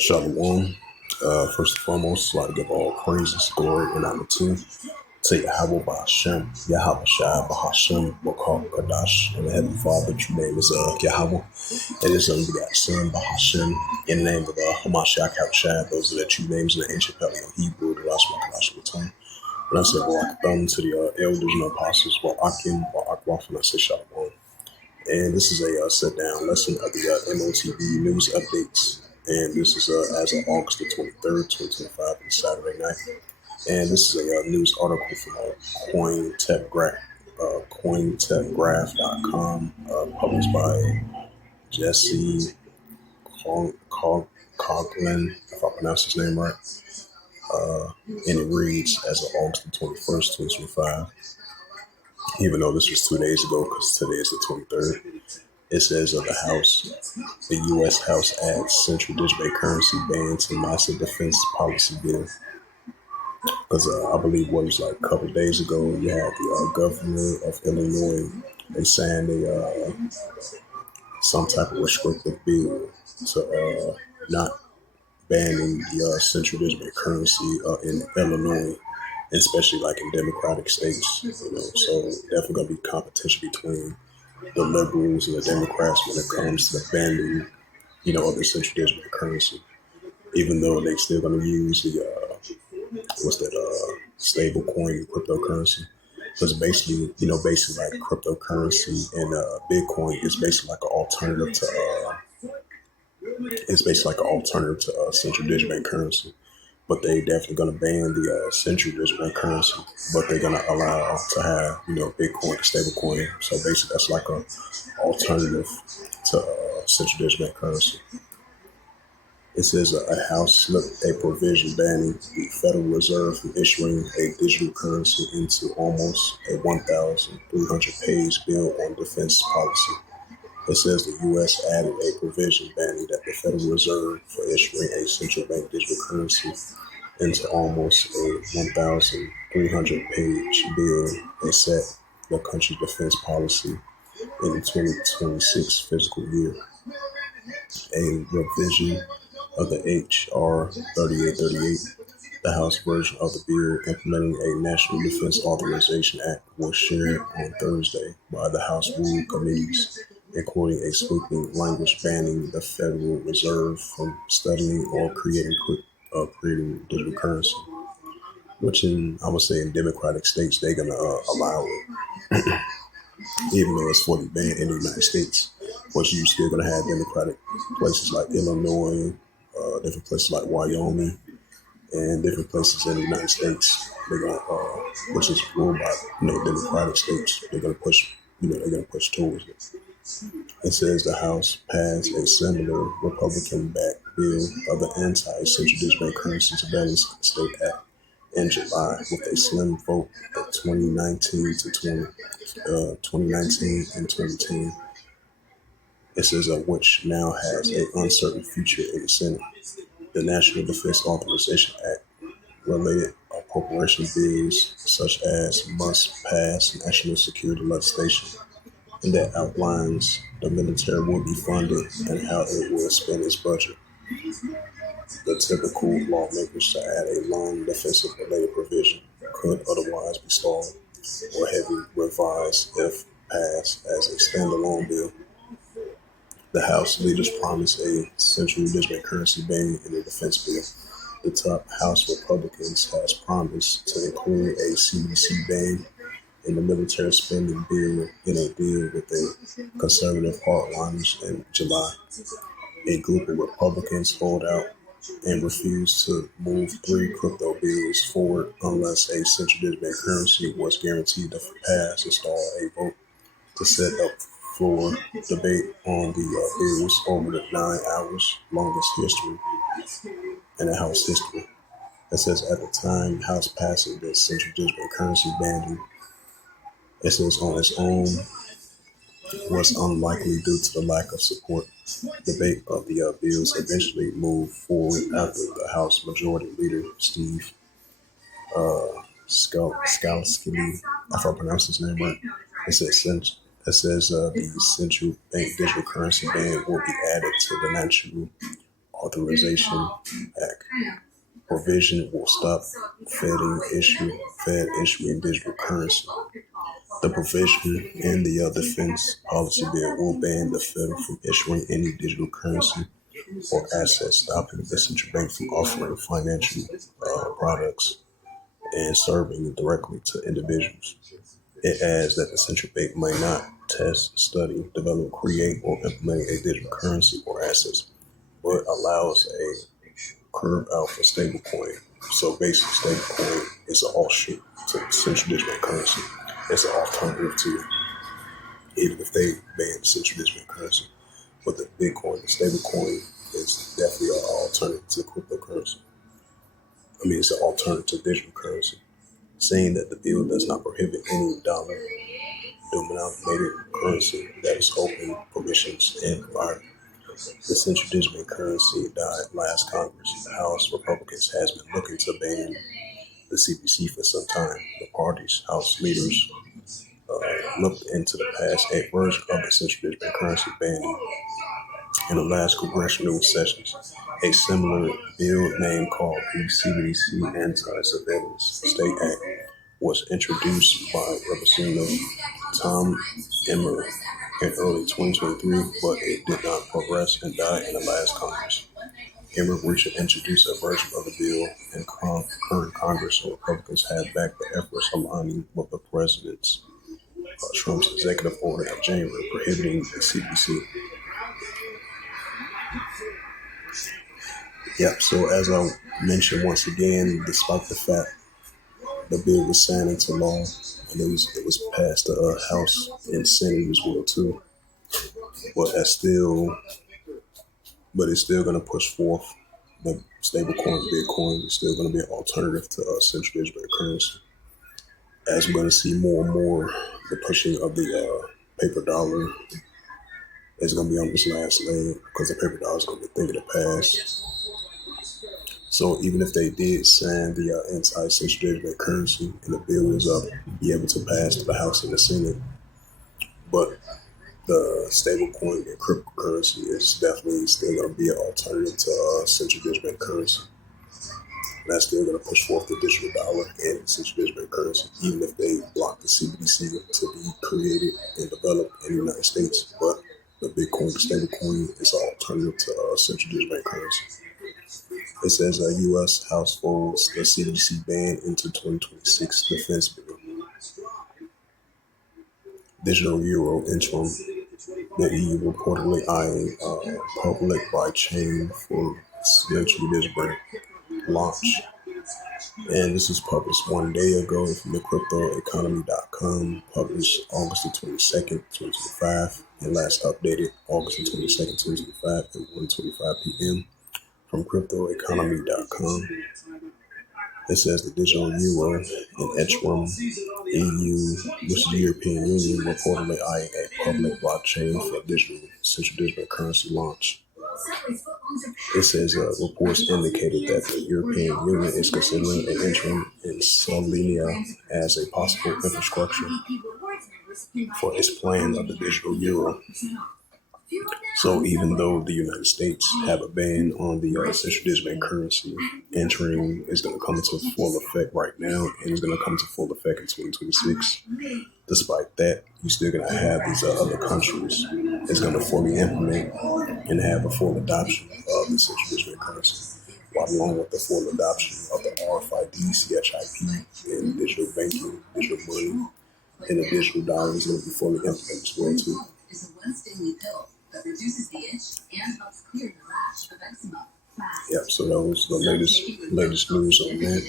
Shalom. First and foremost, I'd like to give all praises, glory, and honor to Yahweh Bahashem, Yahweh Shai Bahashem, Bokar Kadash, and the Heavenly Father, which your name is Yahweh, and his unbegotten Son Bahashem, in the name of Hamashiach Shai. Those are the two names in the ancient Paleo Hebrew, the last one Kadash return. And I say Barak to the elders and apostles, Barakim, Barakwaf, and I say Shalom. And this is a sit-down lesson of the M.O.T.B news updates. And this is as of August the 23rd, 2025, on Saturday night. And this is a news article from cointechgraph.com, published by Jesse Coughlin, if I pronounce his name right. And it reads as of August the 21st, 2025. Even though this was 2 days ago, because today is the 23rd. It says of the U.S. House adds central digital currency ban to massive defense policy bill. Because I believe what was like a couple of days ago, you had the governor of Illinois, they signed some type of restrictive bill to not banning the central digital currency in Illinois, especially like in democratic states. So definitely gonna be competition between the liberals and the Democrats when it comes to the banning, of the central digital currency. Even though they still going to use the stable coin cryptocurrency, because basically like cryptocurrency and Bitcoin is basically like an alternative to central digital currency. But they definitely going to ban the central digital currency, but they're going to allow to have Bitcoin, stable coin. So basically, that's like a alternative to central digital currency. It says a House slipped a provision banning the Federal Reserve from issuing a digital currency into almost a 1,300-page bill on defense policy. It says the U.S. added a provision banning that the Federal Reserve for issuing a central bank digital currency into almost a 1,300-page bill and set the country's defense policy in the 2026 fiscal year. A revision of the H.R. 3838, the House version of the bill implementing a National Defense Authorization Act, was shared on Thursday by the House Rules Committees, including a sweeping language banning the Federal Reserve from studying or creating digital currency, which I would say in democratic states, they're going to allow it, even though it's fully banned in the United States. But you're still going to have democratic places like Illinois, different places like Wyoming, and different places in the United States. They're going to, which is ruled by democratic states. They're going to push, they're going to push towards it. It says the House passed a similar Republican-backed bill of the Anti-Central Digital Currency Surveillance State Act in July with a slim vote of 2019 and 2010. It says which now has an uncertain future in the Senate. The National Defense Authorization Act related appropriation bills such as must pass national security legislation, and that outlines the military will be funded and how it will spend its budget. The typical lawmakers to add a long defensive-related provision could otherwise be stalled or heavily revised if passed as a standalone bill. The House leaders promised a central digital currency ban in the defense bill. The top House Republicans has promised to include a CDC ban in the military spending bill in a deal with the conservative hardliners in July. A group of Republicans hold out and refuse to move 3 crypto bills forward unless a central digital currency was guaranteed to pass and stall a vote to set up floor debate on the bills over the 9 hours longest history in the House history. It says at the time House passing the central digital currency banning, it says on its own was unlikely due to the lack of support. Debate of the bills eventually moved forward after the House Majority Leader Steve Skalski, if I pronounce his name right, it says It says the central bank digital currency ban will be added to the National Authorization Act. Provision will stop Fed issuing digital currency. The provision in the defense policy bill will ban the Fed from issuing any digital currency or assets, stopping the central bank from offering financial products and serving directly to individuals. It adds that the central bank may not test, study, develop, create, or implement a digital currency or assets, but allows a curve out for stablecoin. So basically, stablecoin is an offshoot to central digital currency. It's an alternative to, even if they ban central digital currency. But the Bitcoin, the stablecoin, is definitely an alternative to cryptocurrency. I mean, it's an alternative to digital currency, saying that the bill does not prohibit any dollar denominated currency that is open, permissions, and provided. The central digital currency died last Congress. The House Republicans has been looking to ban the CBC for some time. The party's House leaders looked into the past a version of the central digital currency banning in the last congressional sessions. A similar bill name called the CBDC Anti-Surveillance State Act was introduced by Representative Tom Emmer in early 2023, but it did not progress and died in the last Congress. Emmer recently introduced a version of the bill, and current Congress and Republicans have backed the efforts aligning with the President's Trump's executive order in January prohibiting the CBDC. Yep, so as I mentioned once again, despite the fact the bill was signed into law and it was passed the House and Senate as well too, but it's still going to push forth the stablecoin Bitcoin. Is still going to be an alternative to central digital currency. As we're going to see more and more, the pushing of the paper dollar is going to be on this last leg because the paper dollar is going to be a thing of the past. So even if they did sign the anti-central digital currency and the bill is up, be able to pass to the House and the Senate, but the stablecoin and cryptocurrency is definitely still going to be an alternative to central digital currency. And that's still going to push forth the digital dollar and central digital currency, even if they block the CBDC to be created and developed in the United States. But the Bitcoin, the stablecoin, is an alternative to central digital currency. It says U.S. House folds the CBDC ban into 2026 defense bill. Digital euro interim. The EU reportedly eyeing public blockchain for central digital launch. And this was published one day ago from the cryptoeconomy.com, published August the 22nd, 2025, and last updated August the 22nd, 2025 at 1:25 p.m. from cryptoeconomy.com. It says the digital euro and interim EU, which is the European Union, reportedly eyeing a public blockchain for central digital currency launch. It says reports indicated that the European Union is considering an interim in Slovenia as a possible infrastructure for its plan of the digital euro. So even though the United States have a ban on the central digital currency, entering is going to come into full effect right now and is going to come to full effect in 2026. Despite that, you're still going to have these other countries that's going to fully implement and have a full adoption of the central digital currency, while along with the full adoption of the RFID, CHIP, and digital banking, digital money, and the digital dollar is going to be fully implemented as well too. Is a once-daily pill that reduces the itch and helps clear the rash of eczema. Yep, so that was the latest news on that.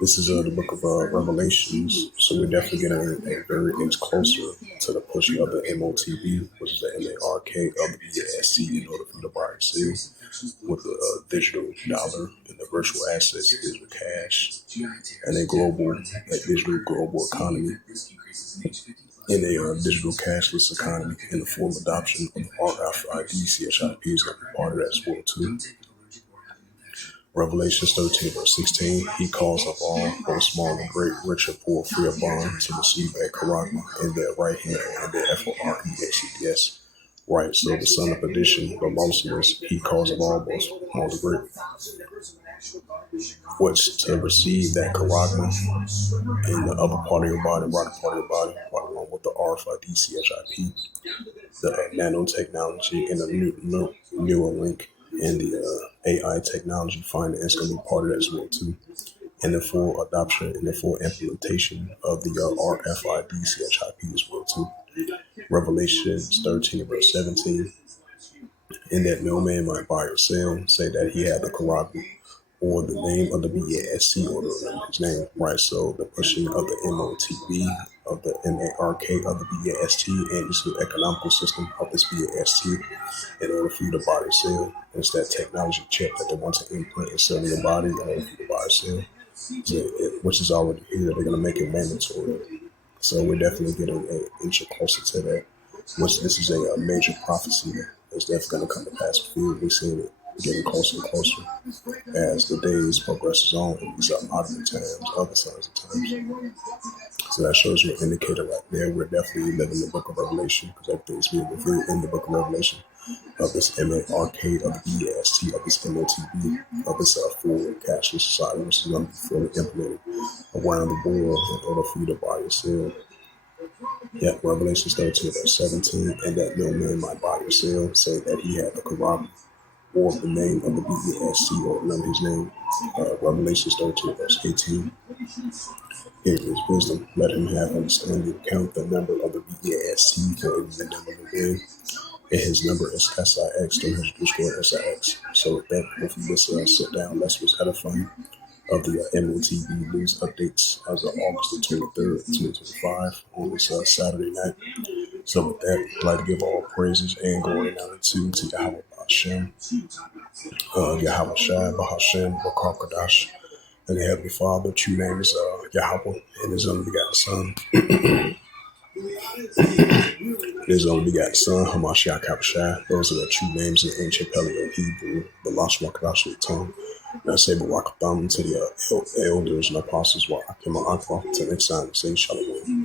This is the book of Revelations, so we're definitely getting a very inch closer to the pushing of the M.O.T.B, which is the M.A.R.K of the BSC in order for the buyer seal with the digital dollar and the virtual assets, digital cash, and a digital global economy. In a digital cashless economy, and the full adoption of RFID, CHIP is going to be part of that as well too. Revelations 13, verse 16, he calls up all, both small and great, rich and poor, free or bond, to receive a charagma in their right hand and their FOREACTS. Right, so the son of perdition, the lawlessness, he calls of all, both small and great, which to receive that charagma in the upper part of your body, right part of your body, right along with the RFID, CHIP, the nanotechnology, and the newer link, and the AI technology finance going to be part of that as well too. And the full adoption and the full implementation of the RFID, CHIP as well too. Revelations 13, verse 17, and that no man might buy or sell, say that he had the charagma or the name of the BASC or his name, right? So the pushing of the M.O.T.B, of the MARK, of the BAST, and this new economical system of this BAST in order for you to buy or sell. It's that technology chip that they want to implant and sell in your body in order for you to buy or sell, which is already here. They're going to make it mandatory. So we're definitely getting an inch closer to that, which this is a major prophecy that's definitely going to come to pass. We're seeing it getting closer and closer as the days progresses on in these modern times, other signs of times. So that shows you an indicator right there. We're definitely living the book of Revelation because everything's being revealed in the book of Revelation of this MARK, of the BAST, of this M.O.T.B, of this full cashless society, which is going to be fully implemented around the world in order for you to buy or sell. Yeah, Revelation 13, verse 17, and that no man might buy or sell, say that he had the charagma or the name of the BASC or none of his name. Revelation 13, verse 18. Here is wisdom. Let him have understanding. Count the number of the BASC, for it is the number of man. And his number is SIX, 300 SIX. So with that, hopefully this sit down, let's was edifying of the M.O.T.B news updates as of August the 23rd, 2025 on this Saturday night. So with that, I'd like to give all praises and glory and honor to Yahweh Hashem, Yahweh Shai, Bahashem, Bakakadash, and the Heavenly Father. True name is Yahweh, and His only begotten Son. His only begotten Son, Hamashiach Habashai. Those are the true names in ancient Paleo Hebrew, the Lashwakadash tongue. And I say Barakatham to the elders and apostles, Wa'akim Akwa, to the next time, say Shalom.